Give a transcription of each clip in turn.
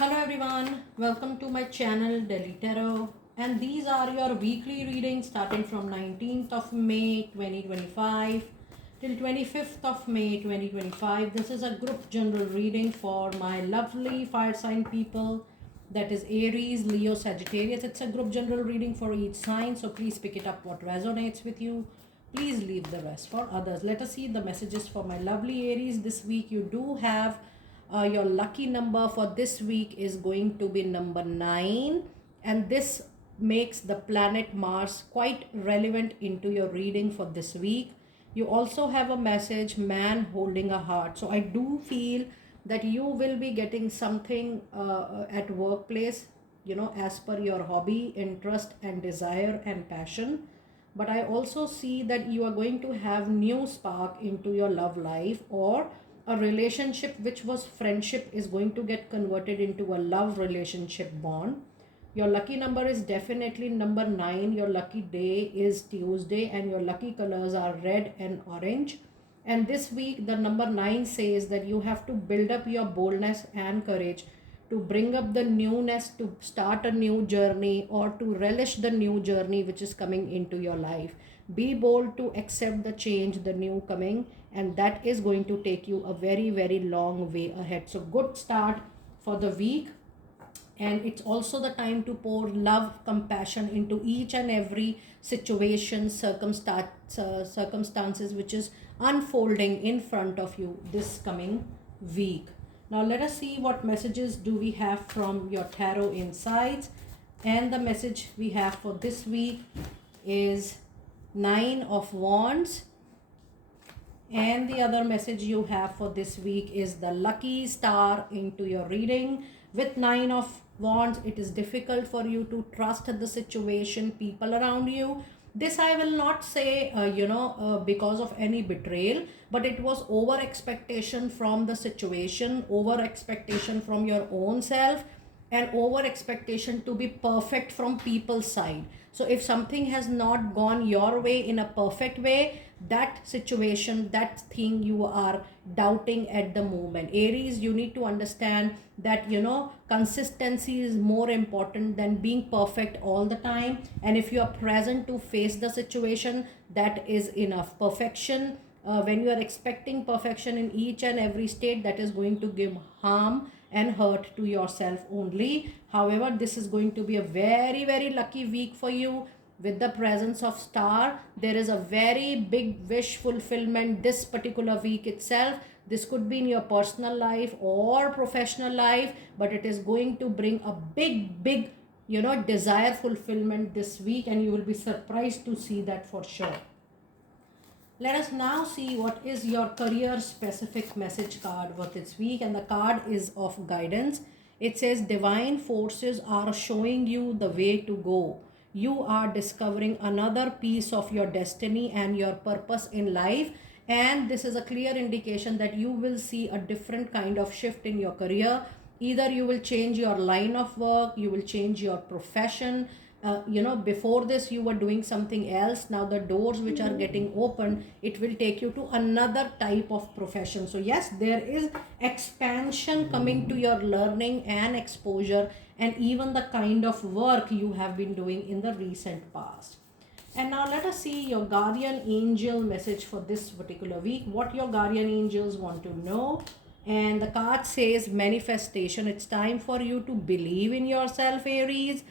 Hello everyone, welcome to my channel Delhi Tarot, and these are your weekly readings starting from 19th of May 2025 till 25th of May 2025. This is a group general reading for my lovely fire sign people, that is Aries, Leo, Sagittarius. It's a group general reading for each sign, so please pick it up what resonates with you. Please leave the rest for others. Let us see the messages for my lovely Aries. This week you do have your lucky number for this week is going to be number 9, and this makes the planet Mars quite relevant into your reading for this week. You also have a message, man holding a heart. So I do feel that you will be getting something at workplace, as per your hobby, interest and desire and passion. But I also see that you are going to have new spark into your love life, or a relationship which was friendship is going to get converted into a love relationship bond. Your lucky number is definitely number 9. Your lucky day is Tuesday, and your lucky colors are red and orange. And this week, the number 9 says that you have to build up your boldness and courage to bring up the newness, to start a new journey, or to relish the new journey which is coming into your life. Be bold to accept the change, the new coming, and that is going to take you a very, very long way ahead. So, good start for the week, and it's also the time to pour love, compassion into each and every situation, circumstances which is unfolding in front of you this coming week. Now let us see what messages do we have from your tarot insights. And the message we have for this week is 9 of Wands, and the other message you have for this week is the lucky star into your reading. With 9 of Wands, it is difficult for you to trust the situation, people around you. This I will not say, because of any betrayal, but it was over expectation from the situation, over expectation from your own self, and over expectation to be perfect from people's side. So if something has not gone your way in a perfect way, that situation, that thing you are doubting at the moment. Aries, you need to understand that consistency is more important than being perfect all the time. And if you are present to face the situation, that is enough. Perfection, when you are expecting perfection in each and every state, that is going to give harm and hurt to yourself only. However, this is going to be a very, very lucky week for you. With the presence of star, there is a very big wish fulfillment this particular week itself. This could be in your personal life or professional life, but it is going to bring a big desire fulfillment this week, and you will be surprised to see that for sure. Let us now see what is your career specific message card for this week, and the card is of guidance. It says divine forces are showing you the way to go. You are discovering another piece of your destiny and your purpose in life, and this is a clear indication that you will see a different kind of shift in your career. Either you will change your line of work, you will change your profession. Before this you were doing something else. Now the doors which are getting opened, it will take you to another type of profession. So yes, there is expansion coming to your learning and exposure, and even the kind of work you have been doing in the recent past. And now let us see your guardian angel message for this particular week, what your guardian angels want to know. And the card says manifestation. It's time for you to believe in yourself, Aries.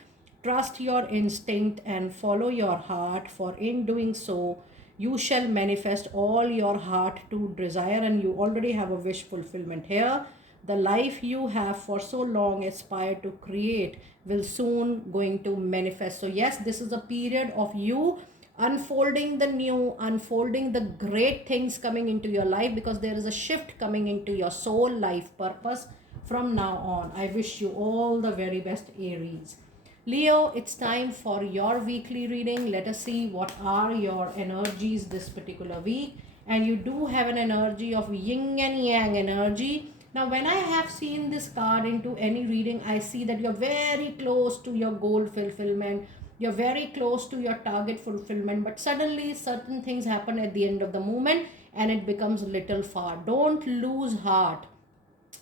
Trust your instinct and follow your heart, for in doing so, you shall manifest all your heart to desire, and you already have a wish fulfillment here. The life you have for so long aspired to create will soon going to manifest. So yes, this is a period of you unfolding the new, unfolding the great things coming into your life, because there is a shift coming into your soul life purpose from now on. I wish you all the very best, Aries. Leo, it's time for your weekly reading. Let us see what are your energies this particular week. And you do have an energy of yin and yang energy. Now, when I have seen this card into any reading, I see that you're very close to your goal fulfillment. You're very close to your target fulfillment, but suddenly certain things happen at the end of the moment and it becomes a little far. Don't lose heart,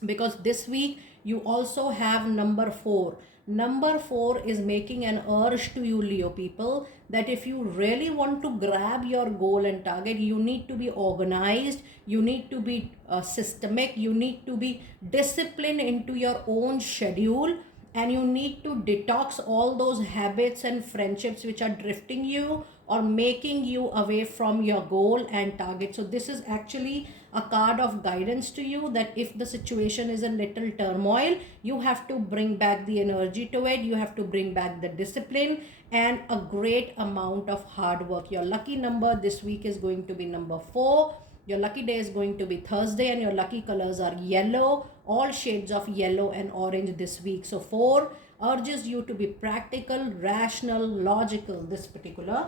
because this week You also have number 4. Number 4 is making an urge to you, Leo people, that if you really want to grab your goal and target, you need to be organized, you need to be systemic, you need to be disciplined into your own schedule, and you need to detox all those habits and friendships which are drifting you or making you away from your goal and target. So this is actually a card of guidance to you, that if the situation is a little turmoil, you have to bring back the energy to it, you have to bring back the discipline and a great amount of hard work. Your lucky number this week is going to be number 4. Your lucky day is going to be Thursday, and your lucky colors are yellow, all shades of yellow and orange this week. So 4 urges you to be practical, rational, logical this particular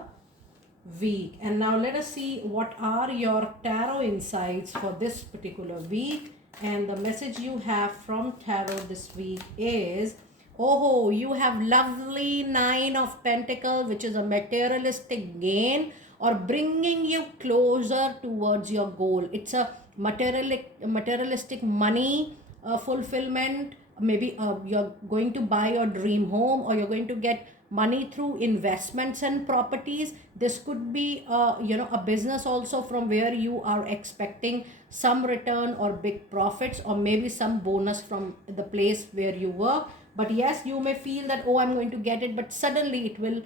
week. And now let us see what are your tarot insights for this particular week. And the message you have from tarot this week is, oh, you have lovely 9 of Pentacles, which is a materialistic gain or bringing you closer towards your goal. It's a materialistic money fulfillment. Maybe you're going to buy your dream home, or you're going to get money through investments and properties. This could be a business also from where you are expecting some return or big profits, or maybe some bonus from the place where you work. But yes, you may feel that, oh, I'm going to get it, but suddenly it will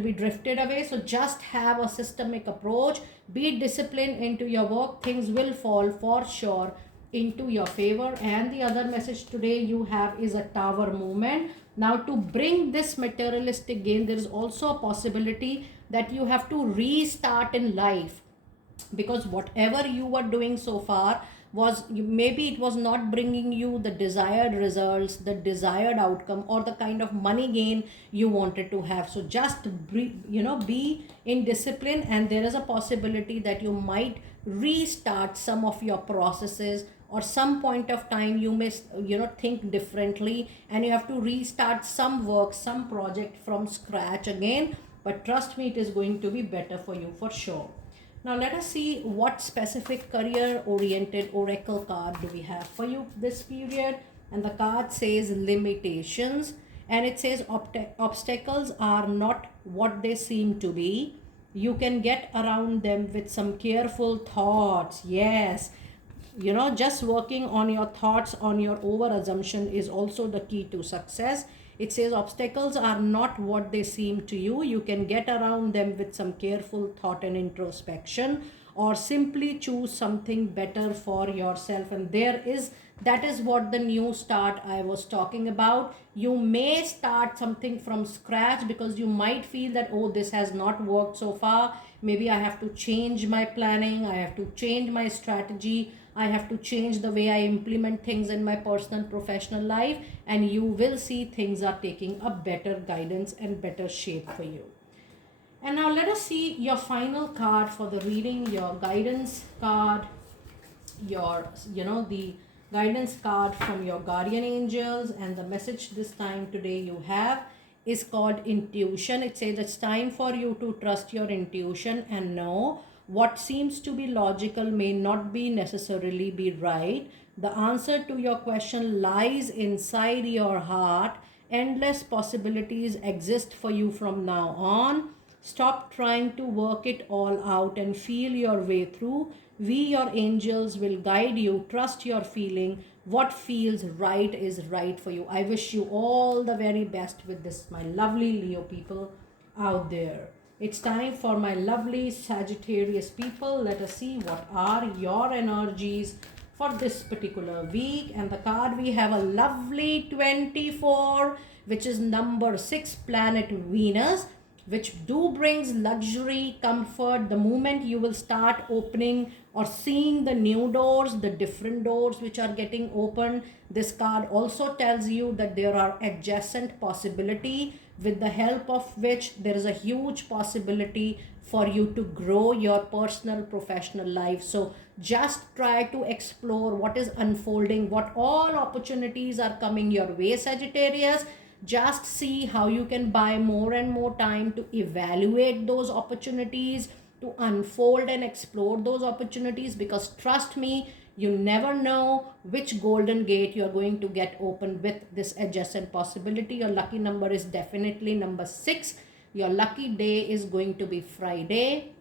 be drifted away. So just have a systemic approach, be disciplined into your work, things will fall for sure into your favor. And the other message today you have is a Tower movement. Now, to bring this materialistic gain, there is also a possibility that you have to restart in life, because whatever you were doing so far was, maybe it was not bringing you the desired results, the desired outcome, or the kind of money gain you wanted to have. So just be in discipline, and there is a possibility that you might restart some of your processes, or some point of time you may think differently, and you have to restart some work, some project from scratch again. But trust me, it is going to be better for you for sure. Now let us see what specific career oriented oracle card do we have for you this period. And the card says limitations, and it says obstacles are not what they seem to be. You can get around them with some careful thoughts. Yes, just working on your thoughts, on your over assumption is also the key to success. It says obstacles are not what they seem to you. You can get around them with some careful thought and introspection, or simply choose something better for yourself. And that is what the new start I was talking about. You may start something from scratch because you might feel that, oh, this has not worked so far. Maybe I have to change my planning. I have to change my strategy. I have to change the way I implement things in my personal professional life, and you will see things are taking a better guidance and better shape for you. And now let us see your final card for the reading, your guidance card, the guidance card from your guardian angels. And the message this time today you have is called intuition. It says it's time for you to trust your intuition and know what seems to be logical may not be necessarily be right. The answer to your question lies inside your heart. Endless possibilities exist for you from now on. Stop trying to work it all out and feel your way through. We, your angels, will guide you. Trust your feeling. What feels right is right for you. I wish you all the very best with this, my lovely Leo people out there. It's time for my lovely Sagittarius people. Let us see what are your energies for this particular week. And the card we have a lovely 24, which is number 6, planet Venus, which brings luxury, comfort. The moment you will start opening or seeing the new doors, the different doors which are getting opened, this card also tells you that there are adjacent possibility, with the help of which there is a huge possibility for you to grow your personal professional life. So just try to explore what is unfolding, what all opportunities are coming your way, Sagittarius. Just see how you can buy more and more time to evaluate those opportunities, to unfold and explore those opportunities, because trust me, You never know which golden gate you're going to get open with this adjacent possibility. Your lucky number is definitely number 6. Your lucky day is going to be Friday,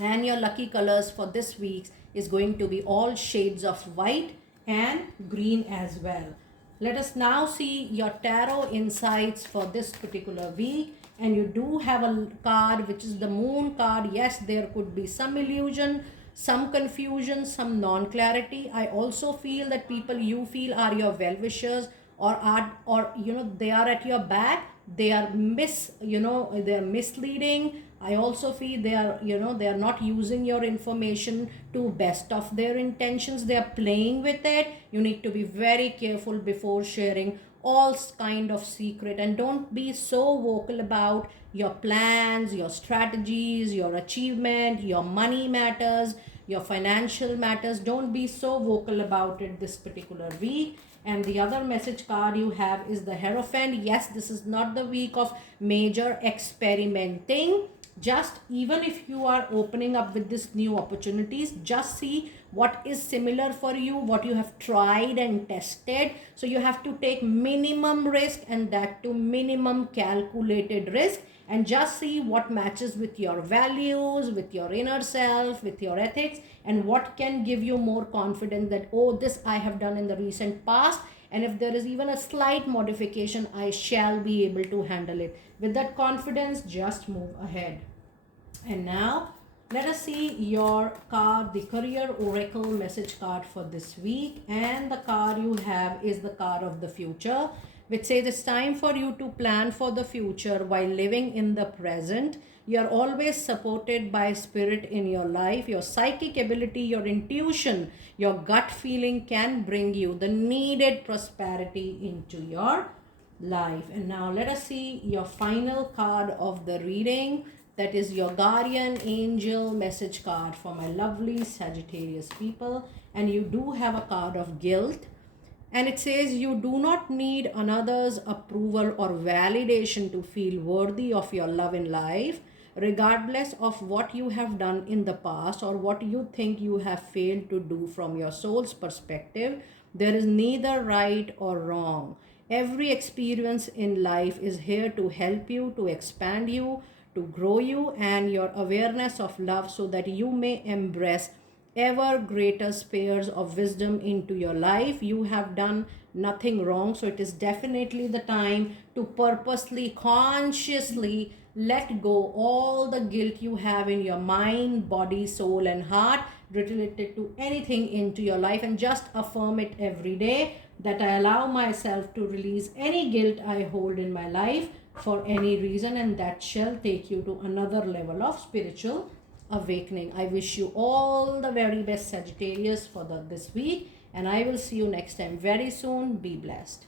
and your lucky colors for this week is going to be all shades of white and green as well. Let us now see your tarot insights for this particular week. And you do have a card which is the moon card. Yes, there could be some illusion, some confusion, some non-clarity. I also feel that people you feel are your well-wishers, or they are at your back. They are they're misleading. I also feel they are not using your information to best of their intentions. They are playing with it. You need to be very careful before sharing all kind of secret, and don't be so vocal about your plans, your strategies, your achievement, your money matters, your financial matters. Don't be so vocal about it this particular week. And the other message card you have is the Hierophant. Yes, this is not the week of major experimenting. Just even if you are opening up with this new opportunities, just see what is similar for you, what you have tried and tested. So you have to take minimum risk, and that to minimum calculated risk, and just see what matches with your values, with your inner self, with your ethics, and what can give you more confidence that, oh, this I have done in the recent past, and if there is even a slight modification, I shall be able to handle it. With that confidence, just move ahead. And now let us see your card, the Career Oracle message card for this week. And the card you have is the card of the future, which says it's time for you to plan for the future while living in the present. You are always supported by spirit in your life. Your psychic ability, your intuition, your gut feeling can bring you the needed prosperity into your life. And now let us see your final card of the reading. That is your guardian angel message card for my lovely Sagittarius people. And you do have a card of guilt. And it says you do not need another's approval or validation to feel worthy of your love in life, regardless of what you have done in the past or what you think you have failed to do from your soul's perspective. There is neither right or wrong. Every experience in life is here to help you, to expand you, to grow you and your awareness of love, so that you may embrace ever greater spheres of wisdom into your life. You have done nothing wrong, so it is definitely the time to purposely, consciously let go all the guilt you have in your mind, body, soul and heart related to anything into your life, and just affirm it every day that I allow myself to release any guilt I hold in my life for any reason, and that shall take you to another level of spiritual awakening. I wish you all the very best, Sagittarius, for this week, and I will see you next time very soon. Be blessed.